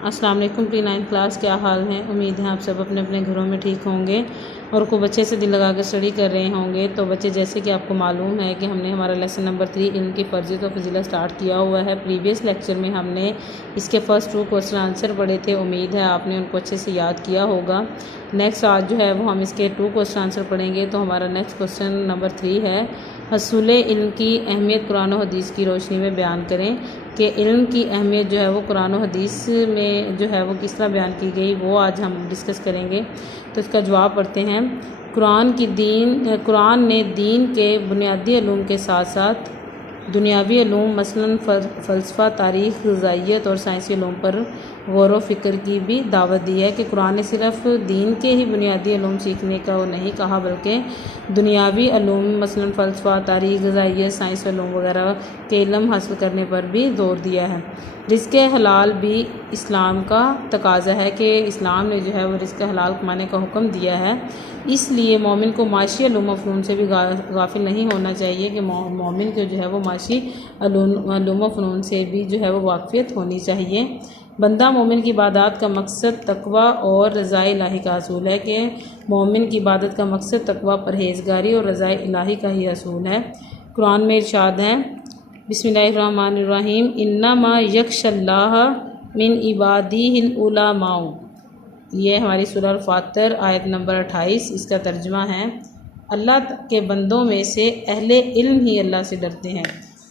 अस्सलाम वालेकुम pre 9 class, क्या हाल है। उम्मीद है आप सब अपने अपने घरों में ठीक होंगे और खूब अच्छे से दिल लगा कर स्टडी कर रहे होंगे। तो बच्चे, जैसे कि आपको मालूम है कि हमने हमारा लेसन नंबर 3 इल्म की फ़र्ज़ियत और फ़ज़ीलत स्टार्ट किया हुआ है। प्रीवियस लेक्चर में हमने इसके फर्स्ट 2 क्वेश्चन आंसर पढ़े थे। उम्मीद है आपने उनको अच्छे से याद किया होगा। नेक्स्ट आज जो है वो हम इसके 2 क्वेश्चन आंसर पढ़ेंगे। तो हमारा नेक्स्ट क्वेश्चन नंबर 3 है, हसूल इल्म की अहमियत कुरान और हदीस की रोशनी में बयान करें कि इल्म की अहमियत जो है वो कुरान और हदीस में जो है वो किस तरह बयान की गई, वो आज हम डिस्कस करेंगे। तो इसका जवाब पढ़ते हैं। कुरान ने दीन के बुनियादी उलूम के साथ साथ दुनियावी उलूम मसलन फ़लसफ़ा, तारीख़, ग़िज़ाइयत और साइंसी उलूम पर गौर व फ़िक्र की भी दावत दी है। कि कुरान ने सिर्फ़ दीन के ही बुनियादी उलूम सीखने का वो नहीं कहा, बल्कि दुनियावी उलूम मसलन फ़लसफ़ा, तारीख़, ग़िज़ाइयत, साइंस उलूम वगैरह के इल्म हासिल करने पर भी ज़ोर दिया है। रिज़्क़ हलाल भी इस्लाम का तकाज़ा है कि इस्लाम ने जो है वो रिज़्क़ हलाल कमाने का हुक्म दिया है। इसलिए मोमिन को माशी उलूम फ़नून से भी गाफिल नहीं होना चाहिए कि मोमिन को जो है वो माशी उलूम फ़नून से भी जो है वो वाक़फ़ियत होनी चाहिए। बंदा मोमिन की इबादत का मकसद तकवा और रज़ाए इलाही का असूल है। कि मोमिन की इबादत का मकसद तकवा, परहेज़गारी और रज़ाए इलाही का ही असूल है। कुरान में इरशाद है, बिस्मिल्लाहिर्रहमानिर्रहीम, इन्नमा यख्शल्लाह मिन इबादिहिल उलमाउ। ये हमारी सूरह फातिर आयत नंबर 28। इसका तर्जुमा है, अल्लाह के बंदों में से अहले इल्म ही अल्लाह से डरते हैं।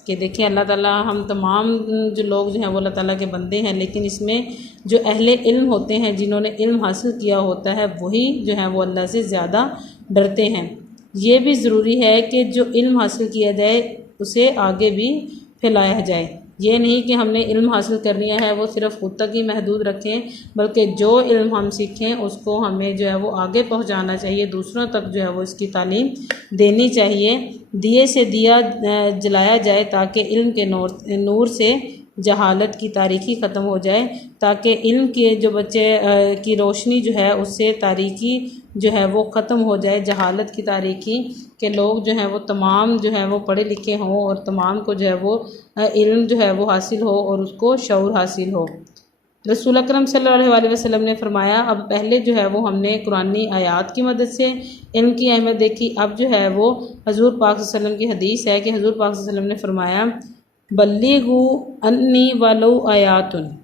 कि देखिए, अल्लाह ताला, हम तमाम जो लोग जो हैं वो अल्लाह ताला के बंदे हैं, लेकिन इसमें जो अहले इल्म होते हैं, जिन्होंने इल्म हासिल किया होता है, वही जो है वो अल्लाह से ज़्यादा डरते हैं। ये भी ज़रूरी है कि जो इल्म हासिल किया जाए उसे आगे भी फैलाया जाए। ये नहीं कि हमने इल्म हासिल करनी है वो सिर्फ़ खुद तक ही महदूद रखें, बल्कि जो इल्म हम सीखें उसको हमें जो है वो आगे पहुंचाना चाहिए, दूसरों तक जो है वो इसकी तालीम देनी चाहिए। दिए से दिया जलाया जाए ताकि इल्म के नूर से जहालत की तारीकी ख़त्म हो जाए, ताकि इल्म के जो बच्चे की रोशनी जो है उससे तारीकी जो है वो ख़त्म हो जाए, जहालत की तारीकी के लोग जो हैं वो तमाम जो है वो पढ़े लिखे हों और तमाम को जो है वो इल्म जो है वो हासिल हो और उसको शऊर हासिल हो। रसूल अकरम सल्लल्लाहु अलैहि वसल्लम ने फरमाया, अब पहले जो है वो हमने कुरानी आयात की मदद से इल्म की अहमियत देखी, अब जो है वो हजूर पाक सल्लल्लाहु अलैहि वसल्लम की हदीस है कि हजूर पाक सल्लल्लाहु अलैहि वसल्लम ने फरमाया, बल्लिगू अन्नी वलो आयातुन।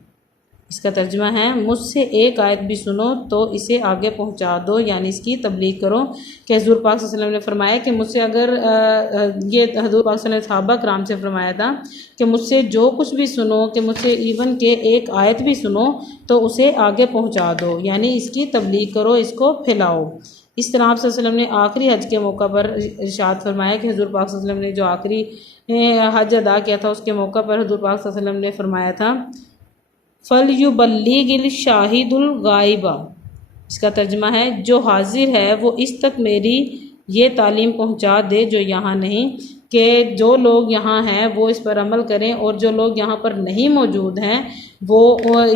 इसका तर्जुमा है, मुझसे एक आयत भी सुनो तो इसे आगे पहुंचा दो, यानी इसकी तबलीग करो। कि हजूर पाक सल्लल्लाहु अलैहि वसल्लम ने फरमाया कि मुझसे अगर ये हजूर पाक सल्लल्लाहु अलैहि वसल्लम ने सहाबा कराम से फरमाया था कि मुझसे जो कुछ भी सुनो, कि मुझसे इवन के एक आयत भी सुनो तो उसे आगे पहुंचा दो, यानी इसकी तबलीग करो, इसको फैलाओ। इस तरह आप सल्लल्लाहु अलैहि वसल्लम ने आखिरी हज के मौका पर इरशाद फरमाया कि हजूर पाक सल्लल्लाहु अलैहि वसल्लम ने जो आखिरी हज अदा किया था उसके मौका पर हजूर पाक सल्लल्लाहु अलैहि वसल्लम ने फरमाया था, फ़ल युबल्लिगिल शाहिदुल गाइबा। इसका तर्जुमा है, जो हाजिर है वो इस तक मेरी ये तालीम पहुंचा दे जो यहाँ नहीं। कि जो लोग यहाँ हैं वो इस पर अमल करें और जो लोग यहाँ पर नहीं मौजूद हैं वो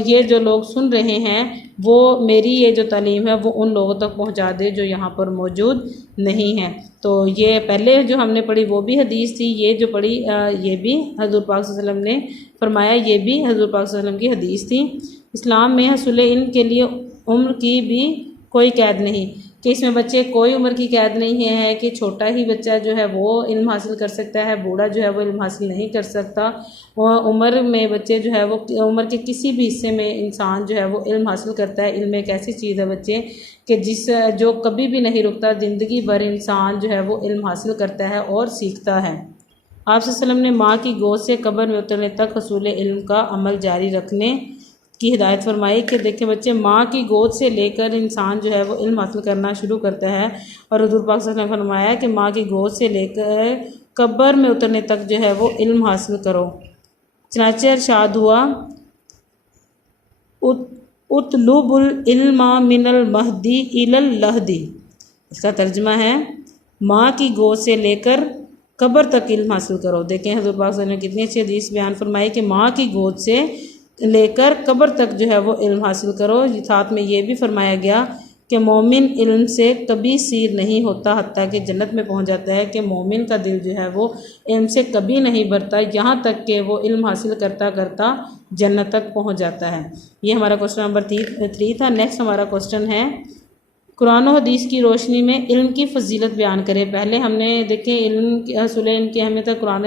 ये जो लोग सुन रहे हैं वो मेरी ये जो तालीम है वो उन लोगों तक पहुँचा दे जो यहाँ पर मौजूद नहीं हैं। तो ये पहले जो हमने पढ़ी वो भी हदीस थी, ये जो पढ़ी ये भी हजूर पाक सल्लल्लाहु अलैहि वसल्लम ने फरमाया, ये भी हजूर पाक सल्लल्लाहु अलैहि वसल्लम की हदीस थी। इस्लाम में हसूल इल्म के लिए उम्र की भी कोई कैद नहीं, कि इसमें बच्चे कोई उम्र की कैद नहीं है कि छोटा ही बच्चा जो है वो इल्म हासिल कर सकता है, बूढ़ा जो है वो इल्म हासिल नहीं कर सकता। उम्र में बच्चे जो है वो उम्र के किसी भी हिस्से में इंसान जो है वो इल्म हासिल करता है। इल्म एक ऐसी चीज़ है बच्चे कि जो कभी भी नहीं रुकता, ज़िंदगी भर इंसान जो है वो इल्म हासिल करता है और सीखता है। आप सल्लल्लाहु अलैहि वसल्लम ने माँ की गोद से कब्र में उतरने तक हसूल इल्म का अमल जारी रखने की हिदायत फरमाई। कि देखें बच्चे, माँ की गोद से लेकर इंसान जो है वो इल्म हासिल करना शुरू करता है, और हजूर पाक सल्लल्लाहु अलैहि वसल्लम ने फरमाया कि माँ की गोद से लेकर कब्र में उतरने तक जो है वो इल्म हासिल करो। चनाचे इरशाद हुआ, उतलुबुल इल्मा मिनल महदी इलल लहदी। इसका तर्जुमा है, माँ की गोद से लेकर कब्र तक इल्म हासिल करो। देखें हजूर पाक सल्लल्लाहु अलैहि वसल्लम ने कितनी अच्छी हदीस बयान फरमाई कि माँ की गोद से लेकर कब्र तक जो है वो इल्म हासिल करो। साथ में ये भी फरमाया गया कि मोमिन इल्म से कभी सीर नहीं होता हत्ता कि जन्नत में पहुंच जाता है, कि मोमिन का दिल जो है वो इल्म से कभी नहीं भरता यहाँ तक कि वो इल्म हासिल करता करता जन्नत तक पहुंच जाता है। ये हमारा क्वेश्चन नंबर 3 था। नेक्स्ट हमारा क्वेश्चन है, कुरान और हदीस की रोशनी में इल्म की फजीलत बयान करें। पहले हमने देखे इल्म की की अहमियत, कुरान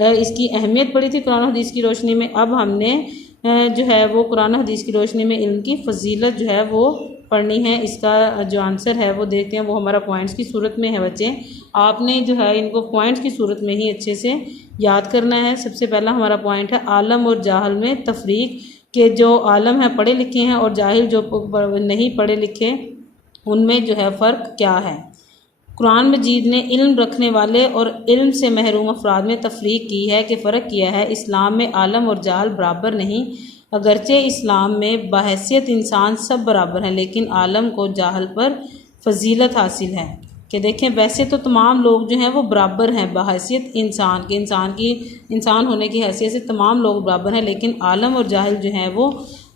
इसकी अहमियत पढ़ी थी कुरान और हदीस की रोशनी में। अब हमने जो है वो कुरान और हदीस की रोशनी में इल्म की फजीलत जो है वो पढ़नी है। इसका जो आंसर है वो देखते हैं, वो हमारा पॉइंट्स की सूरत में है। बच्चे आपने जो है इनको पॉइंट्स की सूरत में ही अच्छे से याद करना है। सबसे पहला हमारा पॉइंट है आलम और जाहल में तफरीक, के जो आलम है पढ़े लिखे हैं और जाहिल जो नहीं पढ़े लिखे उनमें जो है फ़र्क क्या है। कुरान मजीद ने इल्म रखने वाले और इल्म से महरूम अफराद में तफरीक की है कि फ़र्क किया है। इस्लाम में आलम और जाहल बराबर नहीं, अगरचे इस्लाम में बहैसियत इंसान सब बराबर हैं, लेकिन आलम को जाहल पर फजीलत हासिल है। कि देखें वैसे तो तमाम लोग जो हैं वो बराबर हैं बहैसियत इंसान के, इंसान होने की हैसियत से तमाम लोग बराबर हैं, लेकिन आलम और जाहिल जो हैं वो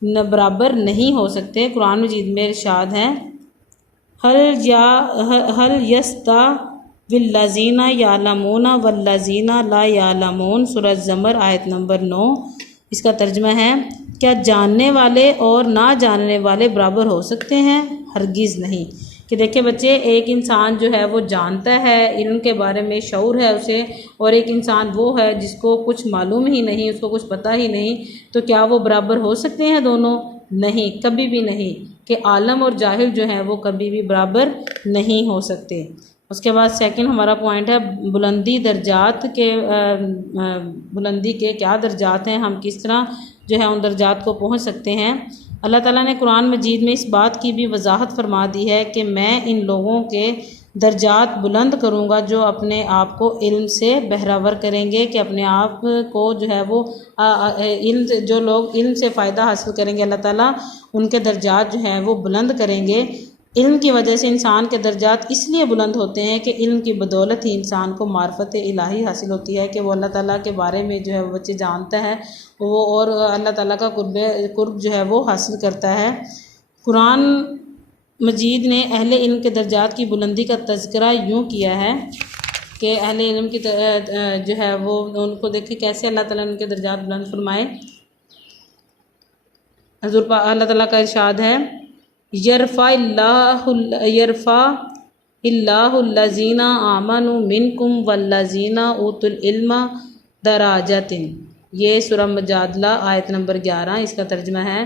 बराबर नहीं हो सकते। कुरान मजीद में इरशाद है, हल यस्ता विल्लज़ीना यालमूना वल्लज़ीना ला यालमून, सूरह ज़मर आयत नंबर 9। इसका तर्जुमा है, क्या जानने वाले और ना जानने वाले बराबर हो सकते हैं? हरगिज़ नहीं। कि देखिए बच्चे, एक इंसान जो है वो जानता है, इल्म के बारे में शऊर है उसे, और एक इंसान वो है जिसको कुछ मालूम ही नहीं, उसको कुछ पता ही नहीं, तो क्या वो बराबर हो सकते हैं दोनों? नहीं, कभी भी नहीं। कि आलम और जाहिल जो है वो कभी भी बराबर नहीं हो सकते। उसके बाद सेकंड हमारा पॉइंट है बुलंदी दर्जात के, बुलंदी के क्या दर्जात हैं, हम किस तरह जो है उन दर्जात को पहुंच सकते हैं। अल्लाह ताला ने कुरान मजीद में इस बात की भी वजाहत फरमा दी है कि मैं इन लोगों के दर्जात बुलंद करूँगा जो अपने आप को इल्म से बहरावर करेंगे, कि अपने आप को जो है वो इल्म, जो लोग इल्म से फ़ायदा हासिल करेंगे अल्लाह ताला उनके दर्जात जो हैं वो बुलंद करेंगे। इल्म की वजह से इंसान के दर्जात इसलिए बुलंद होते हैं कि इल्म की बदौलत ही इंसान को मार्फत इलाही हासिल होती है, कि वो अल्लाह ताला के बारे में जो है वो बच्चे जानता है वो, और अल्लाह ताला का कुर्ब जो है वो हासिल करता है। कुरान मजीद ने अहले इल्म के दर्जात की बुलंदी का तज़किरा यूँ किया है कि अहले इल्म की जो है वो उनको देखें कैसे अल्लाह ताला ने उनके दर्जात बुलंद फरमाए। हज़ूर अल्लाह ताला का इरशाद है, यरफ़ा इल्लाहुल्लज़ीना आमनु मिनकुम वल्लज़ीना उतुल इल्मा दराजतिन। ये सूरह मुजादला आयत नंबर 11। इसका तर्जुमा है,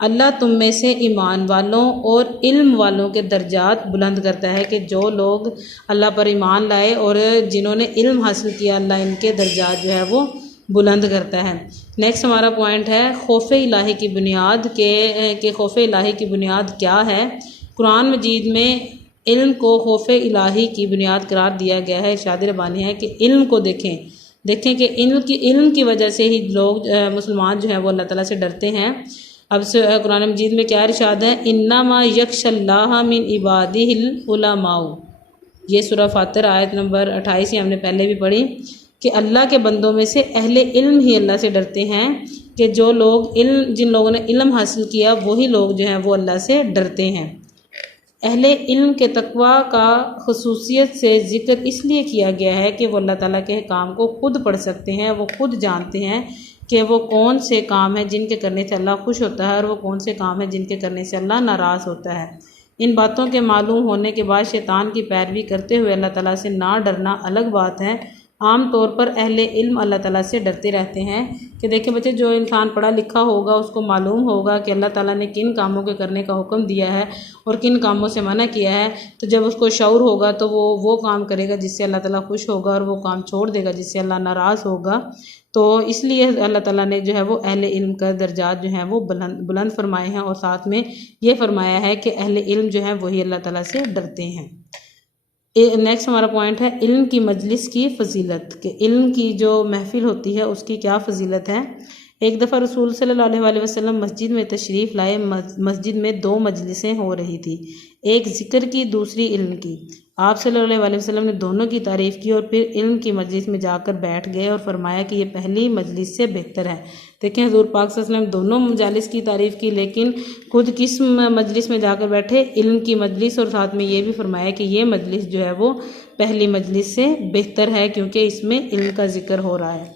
अल्लाह तुम में से ईमान वालों और इल्म वालों के दर्जात बुलंद करता है। कि जो लोग अल्लाह पर ईमान लाए और जिन्होंने इल्म हासिल किया, अल्लाह इनके दर्जात जो है वो बुलंद करता है। नेक्स्ट हमारा पॉइंट है खौफ इलाही की बुनियाद, के खौफ इलाही की बुनियाद क्या है। कुरान मजीद में इल्म को खौफ इलाही की बुनियाद करार दिया गया है। इरशाद रब्बानी है कि इल्म को देखें कि इल्म की वजह से ही लोग मुसलमान जो है वो अल्लाह ताला से डरते हैं। अब से कुरान मजीद में क्या इरशाद है, इन्नमा यख्शल्लाह मिन इबादिहिल उलमाउ। ये सूरह फातिर आयत नंबर 28 ही हमने पहले भी पढ़ी, कि अल्लाह के बंदों में से अहले इल्म ही अल्लाह से डरते हैं। कि जो लोग जिन लोगों ने इल्म हासिल किया वही लोग जो हैं वो अल्लाह से डरते हैं। अहले इल्म के तकवा का खसूसियत से ज़िक्र इसलिए किया गया है कि वो अल्लाह ताला के काम को खुद पढ़ सकते हैं, वो खुद जानते हैं कि वो कौन से काम हैं जिनके करने से अल्लाह खुश होता है और वो कौन से काम हैं जिनके करने से अल्लाह नाराज़ होता है। इन बातों के मालूम होने के बाद शैतान की पैरवी करते हुए अल्लाह ताला से ना डरना अलग बात है। आम तौर पर अहले इल्म अल्लाह ताला से डरते रहते हैं। कि देखिए बच्चे, जो इंसान पढ़ा लिखा होगा उसको मालूम होगा कि अल्लाह ताला ने किन कामों के करने का हुक्म दिया है और किन कामों से मना किया है। तो जब उसको शऊर होगा तो वो काम करेगा जिससे अल्लाह ताला खुश होगा, और वो काम छोड़ देगा जिससे अल्लाह नाराज़ होगा। तो इसलिए अल्लाह ताला ने जो है वो अहले इल्म का दर्जात जो हैं वो बुलंद फरमाए हैं, और साथ में ये फरमाया है कि अहले इल्म जो हैं वही अल्लाह ताला से डरते हैं। नेक्स्ट हमारा पॉइंट है इल्म की मजलिस की फ़जीलत, कि इल्म की जो महफ़िल होती है उसकी क्या फ़जीलत है। एक दफ़ा रसूल सल्लल्लाहु अलैहि वसल्लम मस्जिद में तशरीफ़ लाए। मस्जिद में 2 मजलिसें हो रही थी, एक ज़िक्र की, दूसरी इल्म की। आप सल्लल्लाहु अलैहि वसल्लम ने दोनों की तारीफ़ की और फिर इल्म की मजलिस में जाकर बैठ गए और फरमाया कि ये पहली मजलिस से बेहतर है। देखें हुज़ूर पाक सल्लल्लाहु अलैहि वसल्लम दोनों मजालिस की तारीफ़ की, लेकिन खुद किस मजलिस में जाकर बैठे, इल्म की मजलिस, और साथ में ये भी फरमाया कि ये मजलिस जो है वो पहली मजलिस से बेहतर है क्योंकि इसमें इल्म का जिक्र हो रहा है।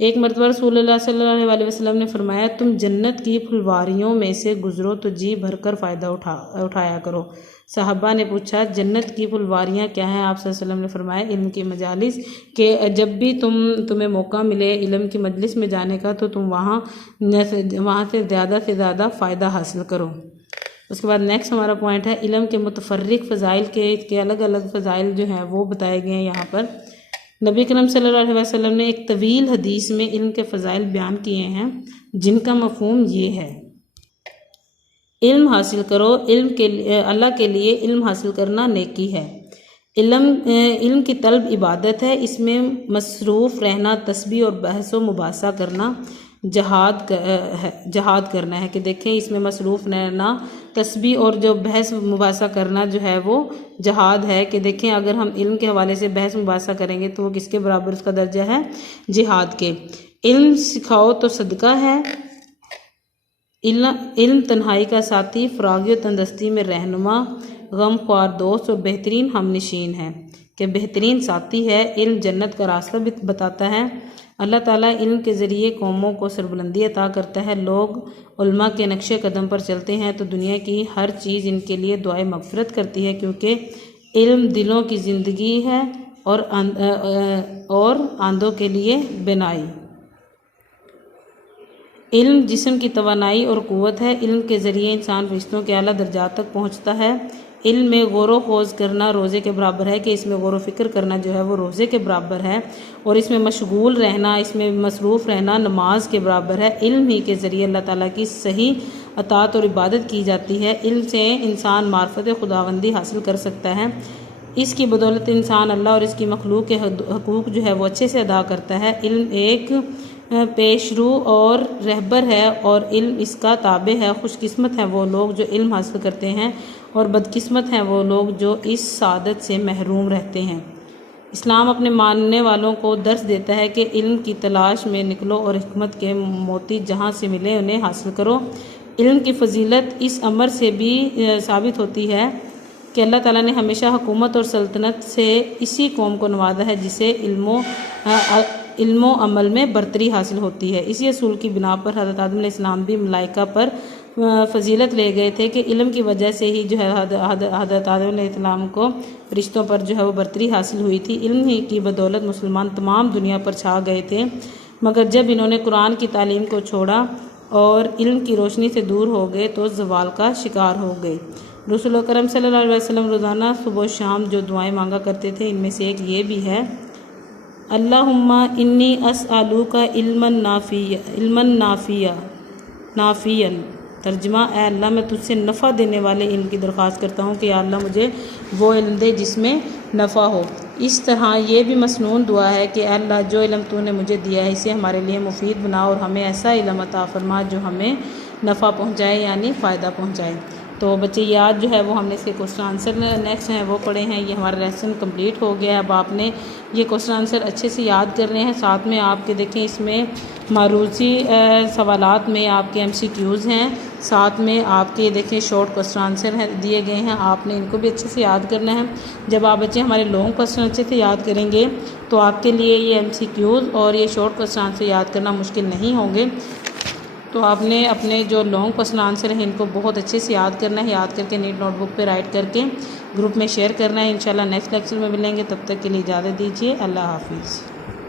एक मरतबा रसूलुल्लाह सल्लल्लाहु अलैहि वसल्लम ने फरमाया, तुम जन्नत की फुलवारियों में से गुजरो तो जी भरकर फ़ायदा उठाया करो। साहबा ने पूछा, जन्नत की फुलवारियाँ क्या हैं? आप सल्लल्लाहु अलैहि वसल्लम ने फरमाया, इल्म की मजालिस, के जब भी तुम्हें मौका मिले इल्म की मजलिस में जाने का तो तुम वहाँ से ज़्यादा फ़ायदा हासिल करो। उसके बाद नेक्स्ट हमारा पॉइंट है इल्म के मुतफर्रिक फ़ज़ाइल के अलग अलग फ़ज़ाइल जो हैं वो बताए गए हैं यहाँ पर। नबी करीम सल्लल्लाहु अलैहि वसल्लम ने एक तवील हदीस में इल्म के फ़ज़ाइल बयान किए हैं जिनका मफ़हूम ये है, इल्म हासिल करो, अल्लाह के लिए इल्म हासिल करना नेकी है। इल्म की तलब इबादत है, इसमें मसरूफ़ रहना, तस्बीह और बहस व मुबासा करना जहाद करना है। कि देखें इसमें मसरूफ़ रहना, तस्बीह और जो बहस मुबासा करना जो है वो जहाद है। कि देखें अगर हम इल्म के हवाले से बहस मुबासा करेंगे तो वो किसके बराबर उसका दर्जा है? जिहाद के। इल्म सिखाओ तो सदका है। इल्म तन्हाई का साथी, फरागी और तंदुरुस्ती में रहनुमा, गम ख्वार दोस्त और बेहतरीन हमनशीन है। कि बेहतरीन साथी है। इल्म जन्नत का रास्ता भी बताता है। अल्लाह ताला इल्म के ज़रिए कौमों को सरबुलंदी अता करता है। लोग उल्मा के नक्शे कदम पर चलते हैं तो दुनिया की हर चीज़ इनके लिए दुआए मग़फ़िरत करती है, क्योंकि इल्म दिलों की ज़िंदगी है और आंधों के लिए बिनाई। इल्म जिस्म की तवानाई और क़ुव्वत है। इल्म के ज़रिए इंसान फरिश्तों के आला दर्जात तक पहुँचता है। इल्म में गौर व खोज करना रोज़े के बराबर है। कि इसमें गौर व फ़िक्र करना जो है वो रोज़े के बराबर है, और इसमें मशगूल रहना, इसमें मसरूफ़ रहना नमाज के बराबर है। इल्म ही के ज़रिए अल्लाह ताला की सही अताअत और इबादत की जाती है। इल्म से इंसान मार्फत खुदावंदी हासिल कर सकता है। इसकी बदौलत इंसान अल्लाह और इसकी मखलूक के हकूक़ जो है वो अच्छे से अदा करता है। इल्म एक पेशरू और रहबर है और इल्म इसका ताबे है। खुशकिस्मत हैं वो लोग जो इल्म हासिल करते हैं, और बदकिस्मत हैं वो लोग जो इस सादत से महरूम रहते हैं। इस्लाम अपने मानने वालों को दर्स देता है कि इल्म की तलाश में निकलो और हिकमत के मोती जहाँ से मिले उन्हें हासिल करो। इल्म की फजीलत इस अमर से भी साबित होती है कि अल्लाह ताला ने हमेशा हुकूमत और सल्तनत से इसी कौम को नवाजा है जिसे इल्मो अमल में बरतरी हासिल होती है। इसी असूल की बिना पर हज़रत आदम अलैहिस्सलाम भी मलाइका पर फजीलत ले गए थे कि इल्म की वजह से ही जो है हज़रत आदम अलैहिस्सलाम को फरिश्तों पर जो है वो बरतरी हासिल हुई थी। इल्म ही की बदौलत मुसलमान तमाम दुनिया पर छा गए थे, मगर जब इन्होंने कुरान की तालीम को छोड़ा और इल्म की रोशनी से दूर हो गए तो ज़वाल का शिकार हो गए। रसूल करम सल्लल्लाहु अलैहि वसल्लम रोज़ाना सुबह शाम जो दुआएं मांगा करते थे, इनमें से एक ये भी है, अल्लाहुम्मा इन्नी अस्अलुका इल्मन नाफियन। तर्जुमा, ए अल्लाह मैं तुझसे नफ़ा देने वाले इल्म की दरख्वास्त करता हूँ कि या अल्लाह मुझे वो इल्म दे जिसमें नफ़ा हो। इस तरह ये भी मसनून दुआ है कि अल्लाह जो इल्म तूने मुझे दिया है इसे हमारे लिए मुफीद बना और हमें ऐसा इल्म अता फरमा जो हमें नफ़ा पहुँचाए, यानी फ़ायदा पहुँचाए। तो बच्चे याद जो है वो हमने इसके क्वेश्चन आंसर नेक्स्ट हैं वो पढ़े हैं। ये हमारा लेसन कंप्लीट हो गया है। अब आपने ये क्वेश्चन आंसर अच्छे से याद करने हैं। साथ में आपके देखें इसमें मारूसी सवालात में आपके MCQs हैं, साथ में आपके देखें शॉर्ट क्वेश्चन आंसर हैं दिए गए हैं। आपने इनको भी अच्छे से याद करना है। जब आप बच्चे हमारे लॉन्ग क्वेश्चन अच्छे से याद करेंगे तो आपके लिए ये MCQs और ये शॉर्ट क्वेश्चन आंसर याद करना मुश्किल नहीं होंगे। तो आपने अपने जो लॉन्ग क्वेश्चन आंसर हैं इनको बहुत अच्छे से याद करना है। याद करके नीट नोटबुक पे राइट करके ग्रुप में शेयर करना है। इंशाल्लाह नेक्स्ट लेक्चर में मिलेंगे, तब तक के लिए इजाज़त दीजिए। अल्लाह हाफिज़।